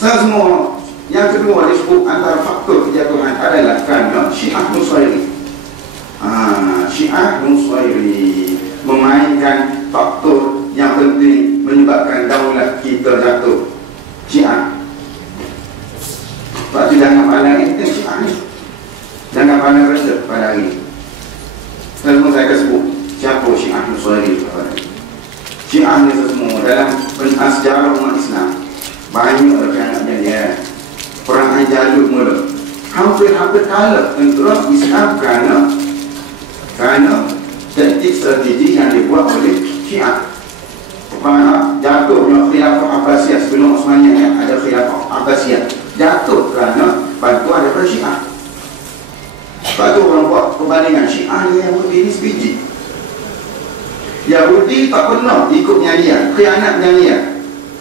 Semua. Yang kedua disebut antara faktor kejatuhan adalah kerana Syiah Nusayri. Syiah Nusayri memainkan faktor yang penting menyebabkan daulat kita jatuh. Syiah. Sebab tu jangan pandang ini Syiah ni. Jangan pandang rasa pada hari ini. Semua saya akan sebut siapa Syiah Nusayri pada hari ini. Syiah ni semua dalam sejarah umat Islam banyak rekanannya dia. Perang Jalud mula hampir-hampir kalah tentera Islam kerana taktik strategi yang dibuat oleh Syiah. Jatuhnya Khilafah Abbasiyah sebelum Osmaniyah ada Khilafah Abbasiyah jatuh kerana bantuan daripada Syiah. Sebab tu orang buat perbandingan Syiah ni Yahudi ni sebiji. Yahudi tak pernah ikut penyanyian, khianat penyanyian.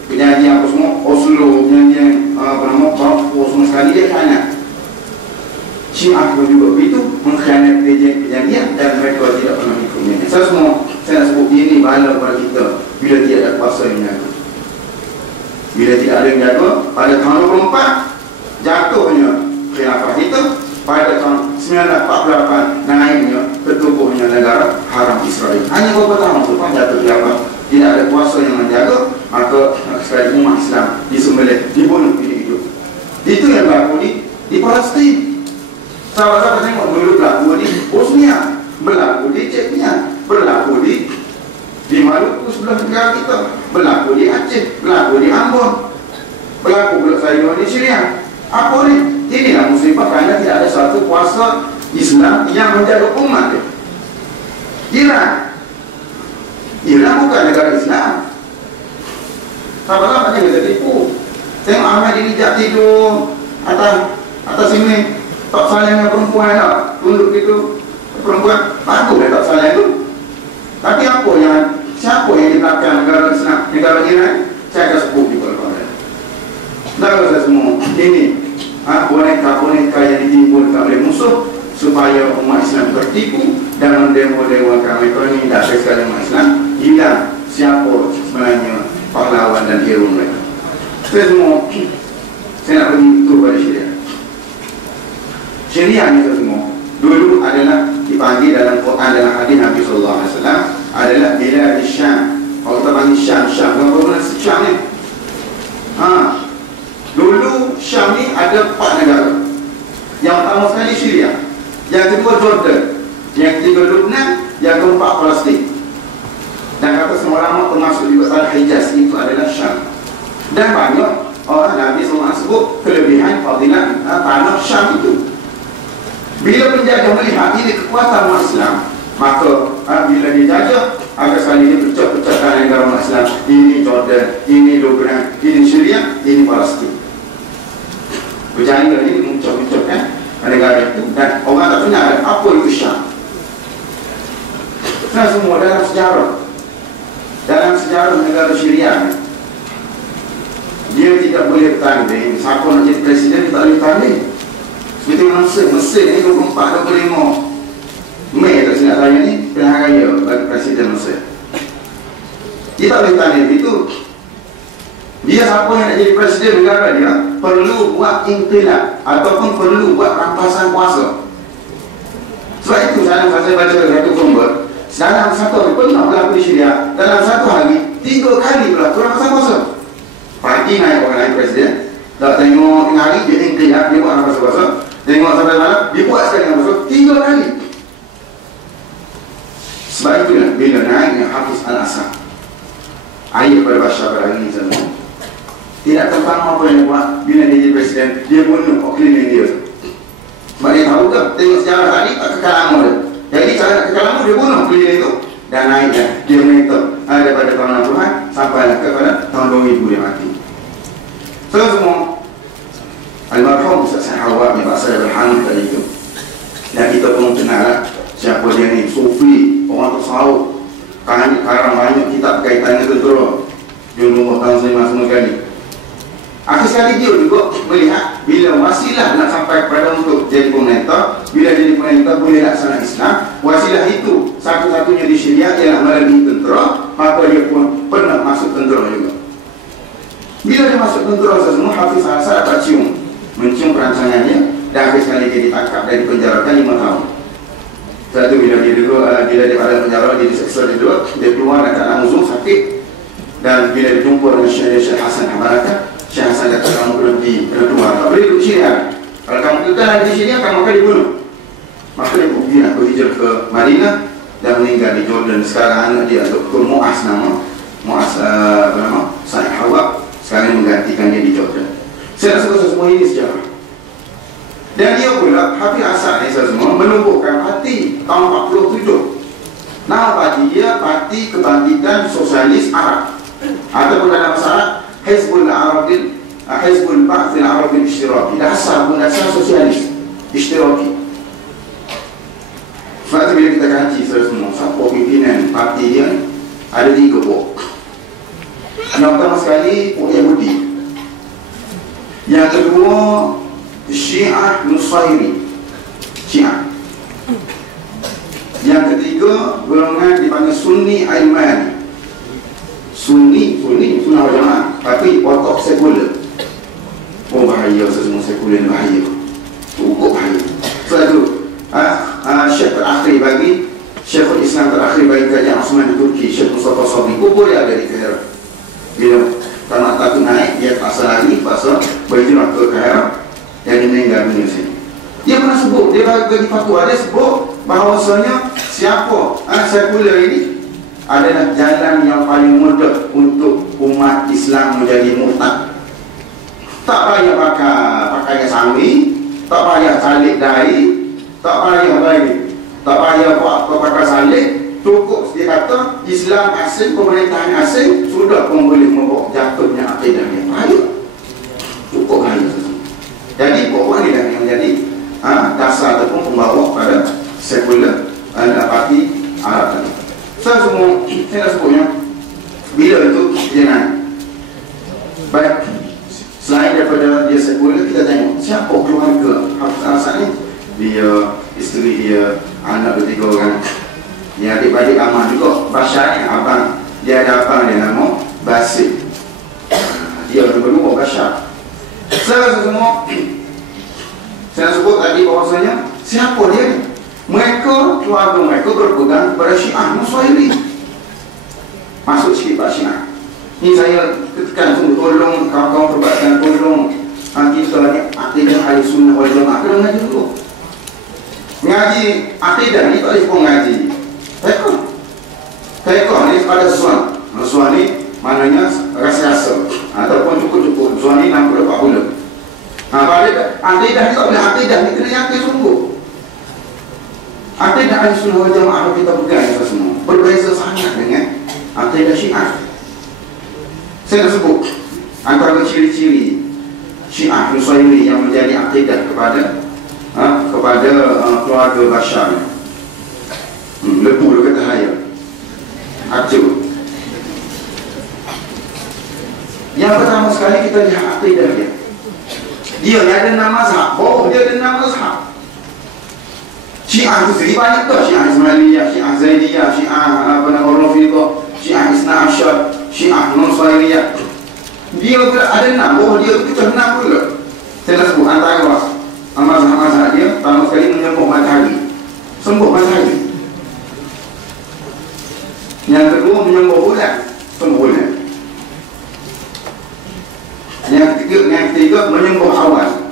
Penyanyian apa semua, Oslo, penyanyian Balfour semua sekali dia khianat. Syiah pun juga begitu, mengkhianat penyanyian dan mereka tidak pernah ikut penyanyian. Saya nak sebut ini bala kepada kita bila tidak ada kuasa yang menjaga. Bila tidak ada yang jaga, pada tahun 24 jatuhnya khilafah kita, pada tahun 1948 naiknya ketubuhnya negara haram Israel. Hanya beberapa tahun lepas jatuh khilafah, tidak ada kuasa yang menjaga, maka sekali umat Islam disembelih, dibunuh hidup. Itu yang berlaku di Palestin. Sahabat-sahabat tengok dulu berlaku di Bosnia, berlaku di Chechnya, berlaku di Maluku sebelah negara kita, berlaku di Aceh, berlaku di Ambon, berlaku pula saya di Syria. Apa ni? Inilah musibah kerana tidak ada satu kuasa Islam yang menjaga umat dia. Iran bukan negara Islam. Sahabat-sahabat jangan tertipu. Tengok Ahmadinejad tidur atas sini, tak saling dengan perempuan lah, tunduk gitu. Perempuan bagus dia tak saling tu. Tapi siapa yang di belakang negara Islam, negara Iran, saya akan sebut juga kepada saya semua. Ini boneka-boneka yang ditimbulkan oleh musuh supaya umat Islam tertipu dan mendemo-dewakan mereka ini. Tak sekali umat Islam hilang siapa sebenarnya pahlawan dan hero mereka. Saya nak bagi itu pada Syariah. Syariah ni semua dulu adalah dipanggil dalam Quran, dalam hadis Nabi SAW adalah Bilad Syam. Kalau kita panggil Syam berapa bulan Syam ni? Dulu Syam ni ada 4 negara. Yang pertama sekali Syria, yang kedua Jordan, yang ketiga Lebanon, yang keempat Palestin. Dan kata semua ulama termasuk juga tanah Hijaz, itu adalah Syam. Dan banyak orang Nabi SAW sebut kelebihan fadilah tanah Syam itu. Bila penjajah melihat ini kekuatan umat Islam, maka bila dijajah akan sekali dia pecah-pecahkan negara umat Islam. Ini Jordan, ini Lebanon, ini Syria, ini Palestin. Berjalan ini muncul-muncul negara itu, dan orang tak kenal apa itu Syam. Semua dalam sejarah negara Syria, dia tidak boleh bertanding. Siapa nak jadi presiden, dia tak boleh bertanding. Seperti Mesir ni 24-25 Mei tak silap saya ni pilihan raya bagi presiden Mesir. Dia tak boleh bertanding itu. Dia siapa yang nak jadi presiden negara dia perlu buat inqilab ataupun perlu buat rampasan kuasa. Sebab itu saya baca satu sumber, dalam satu hari pernah berlaku di Syria, dalam satu hari 3 kali berlaku rampasan kuasa. Pagi naik orang naik presiden, tak tengok tengah hari dia inqilab, dia buat rampasan kuasa. Tengok sampai malam dia buat sekali rampasan kuasa 3 kali. Sebab itulah bila naiknya Hafiz Al-Assad, ayah pada Bashar pada hari ini semua, tidak terutama apa yang dia buat. Bila dia jadi presiden, dia bunuh keliling dia. Sebab dia tahu ke, tengok sejarah tadi tak kekal lama dia. Jadi cara nak kekal lama, dia bunuh keliling itu. Dan naiknya dia menetap daripada tahun 60-an sampailah kepada tahun 2000 dia mati. Semua almarhum Ustaz Hawa ni bahasa Al-Hamd tadi itu. Dan kita pun kenal siapa dia ni, Sufi, orang tasawuf. Sekarang banyak kitab berkaitan dengan tentera. Dia umur tahun 5 semua kali. Akhir sekali dia juga melihat bila wasilah nak sampai kepada untuk jadi pemerintah, bila jadi pemerintah boleh laksana Islam, wasilah itu satu-satunya di Syria ialah melalui tentera, maka dia pun pernah masuk tentera juga. Bila dia masuk tentera semua, Hafiz Asad dapat mencium perancangannya, dan akhir sekali dia ditangkap dan dipenjarakan 5 tahun. Satu bila dia ada penjara, dia diseksa dia keluar dekat Al-Muzum sakit, dan bila dia jumpa dengan Syekh Hasan Habaraka, Syekh Hasan kata kamu kena keluar, tak boleh duduk sini. Kalau kamu tetap di sini akan maka dibunuh. Maka dia pergi nak berhijrah ke Madinah dan meninggal di Jordan. Sekarang anak dia Dr. Mu'az nama Sa'id Hawab sekarang menggantikan dia di Jordan. Saya rasa semua ini sejarah. Dan dia pula Hafiz Asad ni semua menumbuhkan parti tahun 47. Nama parti dia Parti Kebangkitan Sosialis Arab, ataupun dalam bahasa Arab Hizbul Ba'thil Arabil Ishtiraki. Dasar sosialis Ishtiraki. Sebab tu bila kita kaji semua, siapa pimpinan parti dia, ada 3 pokok. Yang pertama sekali pokok Yahudi. Yang kedua Syiah Nusairi, Syiah. Yang ketiga golongan dipanggil Sunni Aimani. Sunni Sunnah wal Jamaah, tapi watak sekular. Oh bahaya, semua sekular ni bahaya. Cukup bahaya. Sebab tu Syekh terakhir bagi Syekhul Islam terakhir bagi Kerajaan Osman di Turki, Syekh Mustafa Sabri, kubur dia ada di Kairo. Bila tanah takut naik, dia tak lagi pasal berhijrah ke Kairo yang meninggal dunia sini. Dia pernah sebut, dia bagi fatwa, dia sebut bahawasanya siapa sekular ini adalah jalan yang paling mudah untuk umat Islam menjadi murtad. Tak payah pakai sami, tak payah salib dahi, tak payah pakai salib. Cukup dia kata Islam asing, pemerintahan asing sudah pun boleh membawa jatuhnya akidahnya. Bahaya, cukup bahaya. Jadi pokok ni dah yang menjadi dasar ataupun pembawa pada sekular parti Arab tadi. Saya nak sebutnya bila itu dia naik. Baik, selain daripada dia sekular, kita tengok siapa keluarga Hafiz Asad ni. Dia, isteri dia, anak dia 3 orang. Dia adik-adik lama juga. Bashar ni abang, dia ada abang dia nama Basit. Dia berdua Bashar. Saya sebut tadi bahawasanya siapa dia ni? Mereka, keluarga mereka berpegang pada Syiah Nusairi. Masuk sikit Pak Syiah. Ini saya ketekan sungguh, tolong kawan-kawan perbuatan, tolong kita ni akidah ahli sunnah wal jamaah kena mengaji dulu. Mengaji akidah ni tak boleh pun mengaji Teka ni ada Zuan ni maknanya rasa-rasa ataupun cukup-cukup. Zuan ni 64 bulan. Akidah ni tak boleh, akidah ni kena yakin sungguh. Akidah ahli sunnah wal jamaah kita pegang itu semua berbeza sangat dengan akidah Syiah. Saya nak sebut antara ciri-ciri Syiah Nusairi yang menjadi akidah kepada keluarga Bashar. Lepu dia kata haya acur. Yang pertama sekali kita lihat akidah dia. Dia ada 6 mazhab. Dia ada 6 mazhab. Syiah itu sendiri banyak tu. Syiah Ismailiyah, Syiah Zaidiyah, Syiah Rafidah, Syiah Isna Asyar, Syiah Nusairiyah. Dia ada 6. Dia itu 6 pula. Saya nak sebut antara mazhab-mazhab dia. Pertama sekali menyembuh mazhabi, sembuh mazhabi. Yang kedua menyembuh bulan, sembuh bulan. Yang ketiga menyembuh awan.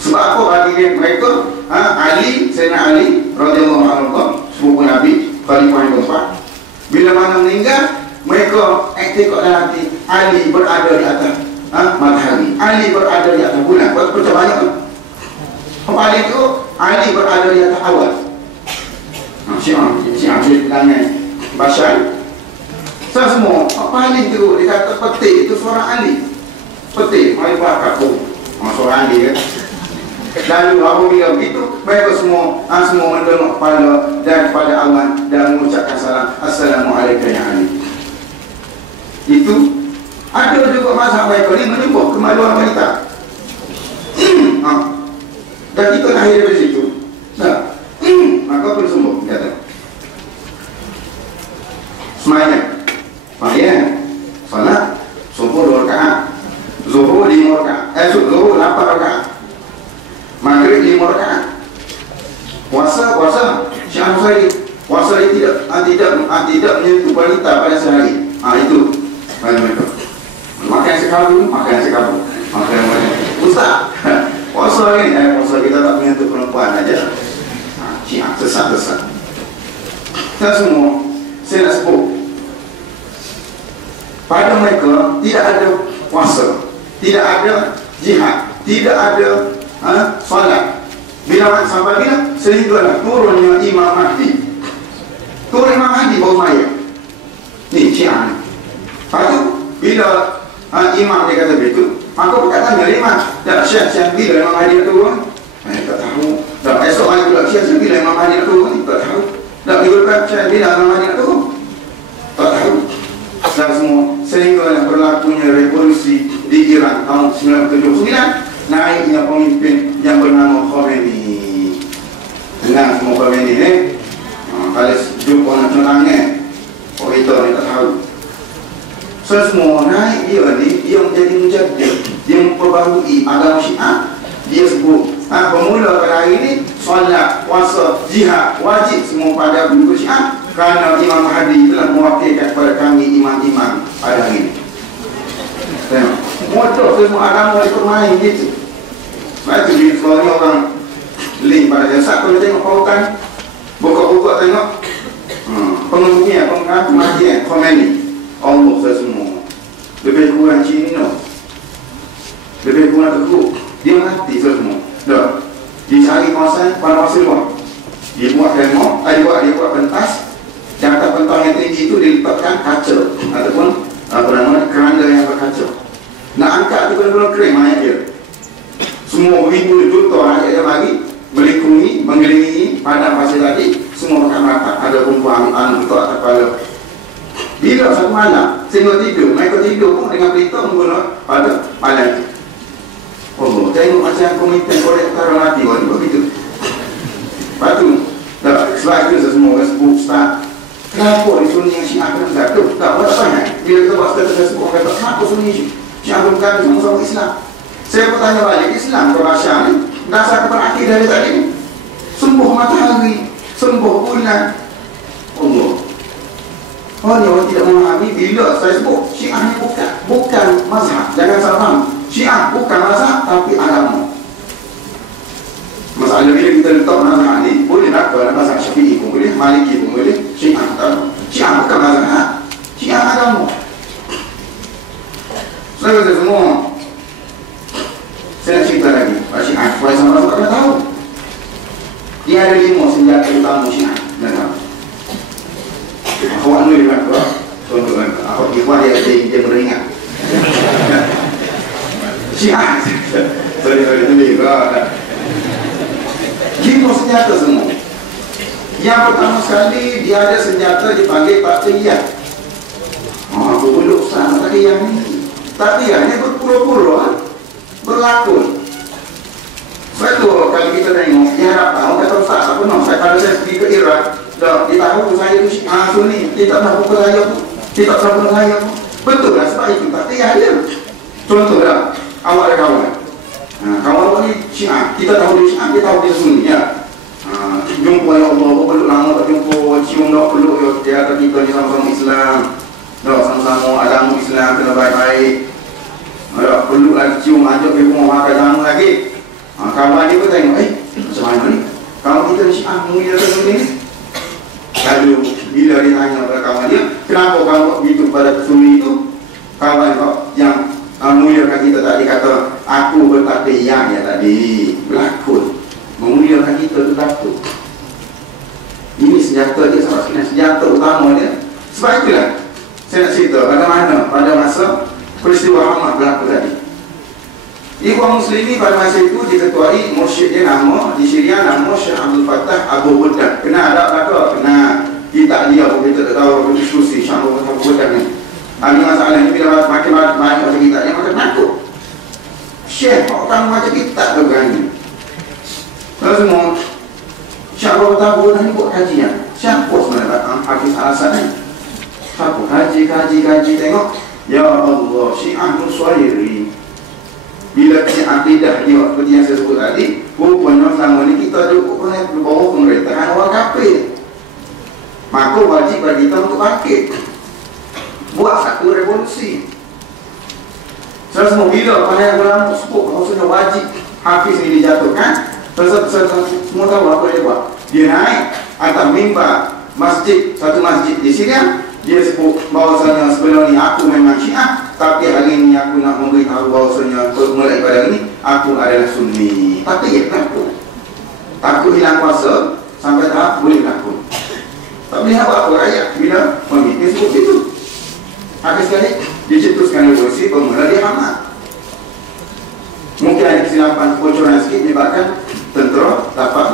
Sebab apa bagi mereka? Sayyidina Ali radhiyallahu anhu, sepupu Nabi, khalifah yang keempat, bila mana meninggal, mereka iktikad dalam hati Ali berada di atas matahari, Ali berada di atas bulan. Percaya banyak tu. Paling tu Ali berada di atas awan. Syiah tangan Bashar. Saya semua paling tu dia kata petik itu suara Ali. Petik mai bakar tu. Suara Ali kan. Lalu apabila begitu, mereka semua mendengar kepala daripada awan dan mengucapkan salam, Assalamualaikum ya Ali. Itu ada juga mazhab mereka ni menyebut kemaluan wanita. Dan kita lahir dari situ. Maka perlu sembuh, kata. Semayang, salat, subuh 2 Esok Zuhur 8 rakaat, Maghrib 5 rakaat. Puasa Syiah Nusayri, puasa dia tidak menyentuh wanita pada sehari. Itu mereka makan sekali, Ustaz, puasa ni puasa kita tak menyentuh perempuan aja. Syiah sesat. Kita semua, saya nak sebut, pada mereka tidak ada puasa, tidak ada jihad, tidak ada solat. Bila sampai bila? Sehinggalah turunnya Imam Mahdi. Turun Imam Mahdi baru maya. Ni Syiah ni. Lepas tu bila imam dia kata begitu, maka perkataannya Imam, dah Syekh bila Imam Mahdi nak turun? Tak tahu. Dah esok hari pula Syekh bila Imam Mahdi nak turun? Tak tahu. Dah minggu depan Syekh bila Imam Mahdi nak turun? Tak tahu. Dan semua sehingga berlakunya revolusi di Iran tahun 1979, naiknya pemimpin yang bernama Khomeini. Dengar semua Khomeini ni. Kalau jumpa orang cenangnya, kita ni tak tahu. Semua naik dia ni, dia menjadi mujaddid, dia memperbaharui agama Syiah. Dia sebut bermula pada hari ini solat, puasa, jihad wajib semua pada pengikut Syiah, kerana Imam Mahdi telah mewakilkan kepada kami imam-imam pada hari ini. Tengok, motor semua agama dia bermain gitu. Sebab itu bila sebenarnya orang link pada jasad, kalau tengok pautan, buka-buka tengok pengebumian, pengajian Khomeini, Allah semua lebih kurang Cina, lebih kurang teguk, dia mati semua. Dah dicari kawasan pada masa luar, dia buat demo, dia buat pentas, dan atas pentas yang tinggi itu diletakkan kaca ataupun keranda yang berkaca. Nak angkat tu benar-benar kering mayat dia. Semua ribu juta rakyat dia bagi melingkungi, mengelilingi padang pasir tadi, semua makan rapat. Ada perempuan letak atas kepala. Bila satu malam sehingga tidur, mereka tidur pun dengan berita menggunakan pada malam itu. Oh, tengok macam komiten Korea Utara mati waktu begitu. Lepas tu, sebab itu semua orang sebut, Ustaz, kenapa di Sunni yang Syiah kena bergaduh? Tak buat banyak. Bila kita buat status sebut, orang kata, kenapa Sunni Syiah kena bergaduh sama-sama Islam? Saya bertanya balik, Islam Rasyah ni dasar terakhir dari tadi ni sembuh matahari, sembuh bulan. Allah, ni orang tidak memahami. Bila saya sebut Syiah ni bukan mazhab, jangan salah faham. Syiah bukan mazhab tapi agama. Masalah bila kita letak mazhab ni, boleh nak mazhab Syafi'i pun boleh, Maliki pun boleh, Syiah tak. Syiah bukan mazhab, Syiah agama. Saya kata semua, saya nak cerita lagi. Syiah, boleh sama-sama tak tahu. Dia ada 5 senjata utama Syiah. Awak ni dia nak contoh kan, awak ikhwan dia beringat. Syiah, sorry tulis lah. 5 senjata semua. Yang pertama sekali, dia ada senjata dipanggil Taqiyah. Aku belum sama Taqiyah ni. Taqiyah ni berpura-pura berlakon. Sebab tu kalau kita tengok, dia harap tahu, kata Ustaz, apa nak? Kalau saya pergi ke Iraq, dia tahu saya tu Syiah Sunni, dia tak tahu ke saya tu, dia tak tahu ke saya tu. Betul lah, sebab itu Taqiyah dia. Contoh dah, awak ada kawan, kawan ni Syiah, kita tahu dia Syiah, dia tahu dia Sunni ya. Jumpa ya Allah, peluk lama tak jumpa, cium dah peluk dia kata kita ni sama-sama Islam, dah sama-sama agama Islam, kena baik-baik. Peluk lagi, cium, ajak dia pun makan jamu lagi. Kawan dia pun tengok, macam mana ni? Kawan kita ni Syiah, mulia ke Sunni ni? Lalu bila dia tanya kepada kawan dia, kenapa kawan buat begitu pada Sunni itu? Kawan yang memuliakan kita tadi kata, aku bertaqiyah ya tadi, berlakon. Memuliakan kita itu takut. Ini senjata dia, senjata utama dia. Sebab itulah saya nak cerita bagaimana pada masa peristiwa Hamas berlaku tadi. Ikhwan Muslimin pada masa itu diketuai mursyid dia nama di Syria, nama Syekh Abdul Fattah Abu Buddha. Kena ada belaka, kena kita dia pun kita tak tahu berdiskusi Syekh Abdul Fattah Abu Buddha ni. Ini masalah ni bila makin banyak macam kita dia makin takut. Syekh orang macam kita tak berani. Kalau semua Syekh Abdul Fattah Abu Buddha ni buat kajian. Siapa sebenarnya Hafiz Al-Asad ni? Siapa? Kaji tengok. Ya Allah, Syiah Nusayri bila dia seperti yang saya sebut tadi, rupanya selama ni kita duduk di bawah pemerintahan orang kafir. Maka wajib bagi kita untuk bangkit, buat satu revolusi. Semua bila pandangan ulama sebut bahawasanya wajib Hafiz ini dijatuhkan, semua tahu apa dia buat. Dia naik atas mimbar masjid, satu masjid di Syria. Dia sebut bahawasanya sebelum ni aku memang Syiah, tapi hari ini aku nak memberitahu bahawasanya mulai pada ini aku adalah Sunni. Tapi dia takut hilang kuasa sampai tahap boleh takut. Tak boleh nak buat apa rakyat bila pemimpin sebut itu. Habis sekali dicetuskan revolusi, bermula dia hamat. Mungkin ada kesilapan kebocoran sikit menyebabkan tentera dapat